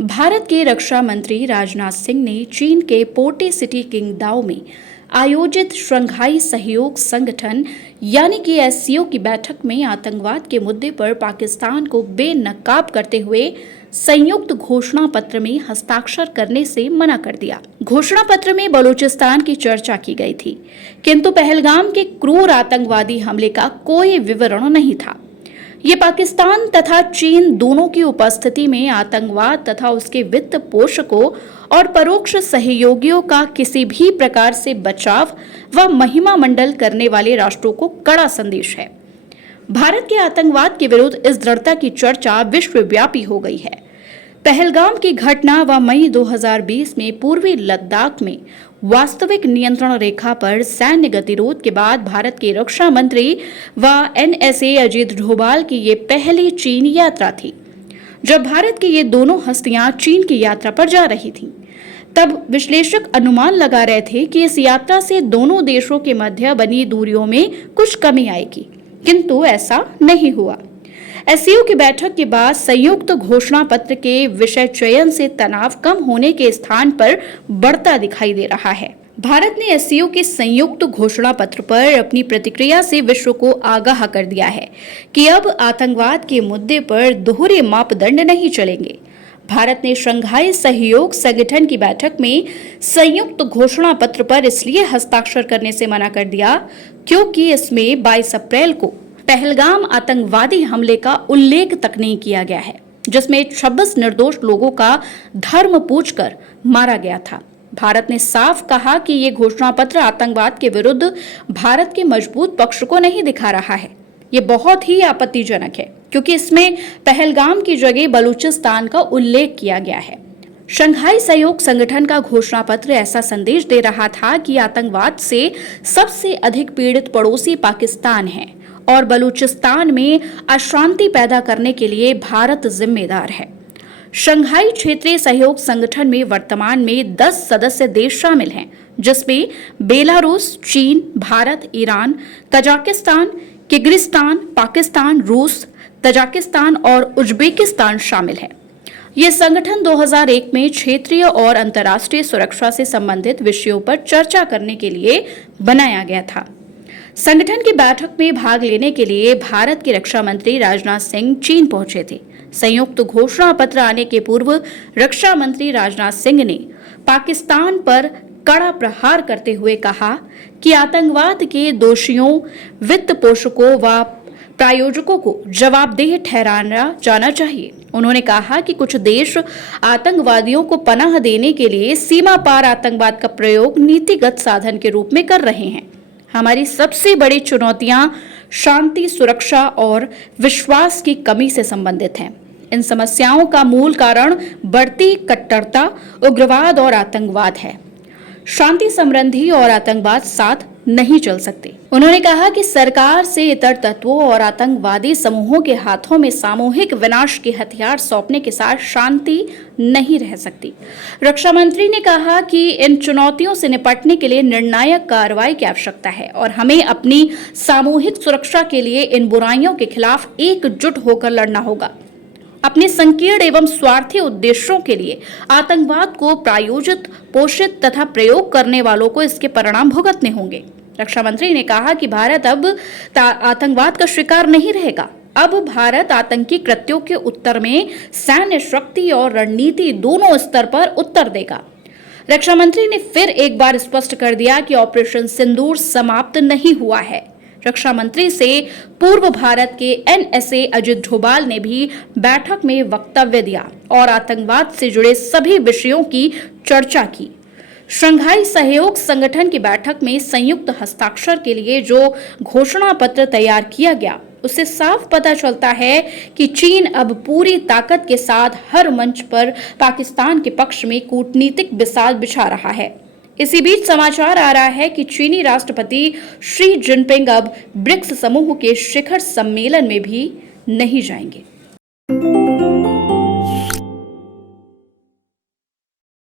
भारत के रक्षा मंत्री राजनाथ सिंह ने चीन के पोर्टे सिटी किंगदाओ में आयोजित शंघाई सहयोग संगठन यानी कि एससीओ की बैठक में आतंकवाद के मुद्दे पर पाकिस्तान को बेनकाब करते हुए संयुक्त घोषणा पत्र में हस्ताक्षर करने से मना कर दिया। घोषणा पत्र में बलूचिस्तान की चर्चा की गई थी, किंतु पहलगाम के क्रूर आतंकवादी हमले का कोई विवरण नहीं था। ये पाकिस्तान तथा चीन दोनों की उपस्थिति में आतंकवाद तथा उसके वित्त पोषकों और परोक्ष सहयोगियों का किसी भी प्रकार से बचाव व महिमा मंडल करने वाले राष्ट्रों को कड़ा संदेश है। भारत के आतंकवाद के विरुद्ध इस दृढ़ता की चर्चा विश्वव्यापी हो गई है। पहलगाम की घटना व मई 2020 में पूर्वी लद्दाख में वास्तविक नियंत्रण रेखा पर सैन्य गतिरोध के बाद भारत के रक्षा मंत्री व एनएसए अजीत डोभाल की ये पहली चीन यात्रा थी। जब भारत की ये दोनों हस्तियां चीन की यात्रा पर जा रही थीं, तब विश्लेषक अनुमान लगा रहे थे कि इस यात्रा से दोनों देशों के मध्य बनी दूरियों में कुछ कमी आएगी, किंतु ऐसा नहीं हुआ। एससीओ की बैठक के बाद संयुक्त घोषणा पत्र के विषय चयन से तनाव कम होने के स्थान पर बढ़ता दिखाई दे रहा है। भारत ने एससीओ के संयुक्त घोषणा पत्र पर अपनी प्रतिक्रिया से विश्व को आगाह कर दिया है कि अब आतंकवाद के मुद्दे पर दोहरे मापदंड नहीं चलेंगे। भारत ने शंघाई सहयोग संगठन की बैठक में संयुक्त घोषणा पत्र पर इसलिए हस्ताक्षर करने से मना कर दिया क्योंकि इसमें 22 अप्रैल को पहलगाम आतंकवादी हमले का उल्लेख तक नहीं किया गया है, जिसमें 26 निर्दोष लोगों का धर्म पूछकर मारा गया था। भारत ने साफ कहा कि ये घोषणा पत्र आतंकवाद के विरुद्ध भारत के मजबूत पक्ष को नहीं दिखा रहा है। ये बहुत ही आपत्तिजनक है क्योंकि इसमें पहलगाम की जगह बलूचिस्तान का उल्लेख किया गया है। शंघाई सहयोग संगठन का घोषणा पत्र ऐसा संदेश दे रहा था कि आतंकवाद से सबसे अधिक पीड़ित पड़ोसी पाकिस्तान है और बलूचिस्तान में अशांति पैदा करने के लिए भारत जिम्मेदार है। शंघाई क्षेत्रीय सहयोग संगठन में वर्तमान में 10 सदस्य देश शामिल हैं, जिसमें बेलारूस, चीन, Bharat, Iran, Kazakhstan, Kyrgyzstan, Pakistan, रूस, तजाकिस्तान और उज्बेकिस्तान शामिल है। ये संगठन 2001 में क्षेत्रीय और अंतर्राष्ट्रीय सुरक्षा से संबंधित विषयों पर चर्चा करने के लिए बनाया गया था। संगठन की बैठक में भाग लेने के लिए भारत के रक्षा मंत्री राजनाथ सिंह चीन पहुंचे थे। संयुक्त घोषणा पत्र आने के पूर्व रक्षा मंत्री राजनाथ सिंह ने पाकिस्तान पर कड़ा प्रहार करते हुए कहा कि आतंकवाद के दोषियों, वित्त पोषकों व प्रायोजकों को जवाबदेह ठहराया जाना चाहिए। उन्होंने कहा कि कुछ देश आतंकवादियों को पनाह देने के लिए सीमा पार आतंकवाद का प्रयोग नीतिगत साधन के रूप में कर रहे हैं। हमारी सबसे बड़ी चुनौतियां शांति, सुरक्षा और विश्वास की कमी से संबंधित हैं। इन समस्याओं का मूल कारण बढ़ती कट्टरता, उग्रवाद और आतंकवाद है। शांति, समृद्धि और आतंकवाद साथ नहीं चल सकते। उन्होंने कहा कि सरकार से इतर तत्वों और आतंकवादी समूहों के हाथों में सामूहिक विनाश के हथियार सौंपने के साथ शांति नहीं रह सकती। रक्षा मंत्री ने कहा कि इन चुनौतियों से निपटने के लिए निर्णायक कार्रवाई की आवश्यकता है और हमें अपनी सामूहिक सुरक्षा के लिए इन बुराइयों के खिलाफ एकजुट होकर लड़ना होगा। अपने संकीर्ण एवं स्वार्थी उद्देश्यों के लिए आतंकवाद को प्रायोजित, पोषित तथा प्रयोग करने वालों को इसके परिणाम भुगतने होंगे। रक्षा मंत्री ने कहा कि भारत अब आतंकवाद का शिकार नहीं रहेगा। अब भारत आतंकी कृत्यों के उत्तर में सैन्य शक्ति और रणनीति दोनों स्तर पर उत्तर देगा। रक्षा मंत्री ने फिर एक बार स्पष्ट कर दिया कि ऑपरेशन सिंदूर समाप्त नहीं हुआ है। रक्षा मंत्री से पूर्व भारत के एनएसए अजीत डोभाल ने भी बैठक में वक्तव्य दिया और आतंकवाद से जुड़े सभी विषयों की चर्चा की। शंघाई सहयोग संगठन की बैठक में संयुक्त हस्ताक्षर के लिए जो घोषणा पत्र तैयार किया गया, उससे साफ पता चलता है कि चीन अब पूरी ताकत के साथ हर मंच पर पाकिस्तान के पक्ष में कूटनीतिक बिसात बिछा रहा है। इसी बीच समाचार आ रहा है कि चीनी राष्ट्रपति शी जिनपिंग अब ब्रिक्स समूह के शिखर सम्मेलन में भी नहीं जाएंगे।